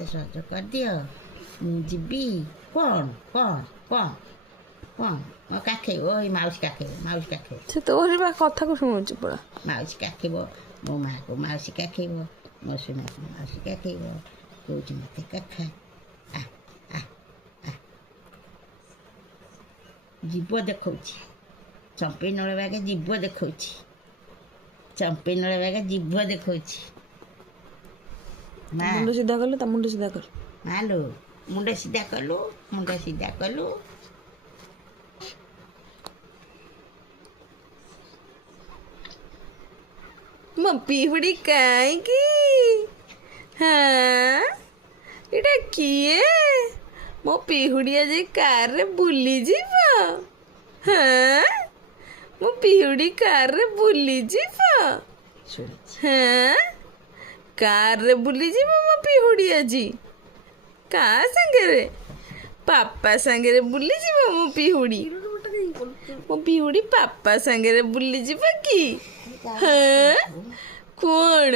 ମତେ ସହଜ କରିଦିଅ, ମୁଁ ଯିବି। କ'ଣ କ'ଣ କ'ଣ କ'ଣ କାଖେଇବ? ଏଇ ମାଉସୀ କାଖେଇବ, ମାଉସୀ କାଖେଇବ। ସେ ତୋରି ବା କଥାକୁ ଶୁଣୁଛି ପୁରା। ମାଉସୀ କାଖେଇବ, ମୋ ମାଆକୁ ମାଉସୀ କାଖେଇବ, ମୋ ସୁନାକୁ ମାଉସୀ କାଖେଇବ। କହୁଛି ମତେ କାଖା। ଜୀବ ଦେଖଉଛି, ଚମ୍ପେଇ ନଳ ବାଗେ ଜୀବ ଦେଖଉଛି, ଚମ୍ପେଇ ନଳ ବାଗେ ଜୀବ ଦେଖଉଛି। ମା ମୁଣ୍ଡ ସିଧା କଲୁ, ତା ମୁଣ୍ଡ ସିଧା କର। ମାଲୋ ମୁଣ୍ଡ ସିଧା କଲୁ, ମୁଣ୍ଡ ସିଧା କଲୁ। ମୋ ପିହୁଡ଼ି କାହିଁକି? ହଁ ଏଇଟା କିଏ? ମୋ ପିହୁଡ଼ି ଆଜି କାରରେ ବୁଲିଯିବ। ହଁ ମୋ ପିହୁଡ଼ି କାରରେ ବୁଲିଯିବ। ଶୁଣିଛି ହଁ କାରରେ ବୁଲିଯିବ ମୋ ପିହୁଡ଼ି ଆଜି। କାହା ସାଙ୍ଗରେ? ପାପା ସାଙ୍ଗରେ ବୁଲିଯିବ ମୋ ପିହୁଡ଼ି। ମୋ ପିହୁଡ଼ି ପାପା ସାଙ୍ଗରେ ବୁଲିଯିବ କି? ହଁ କ'ଣ?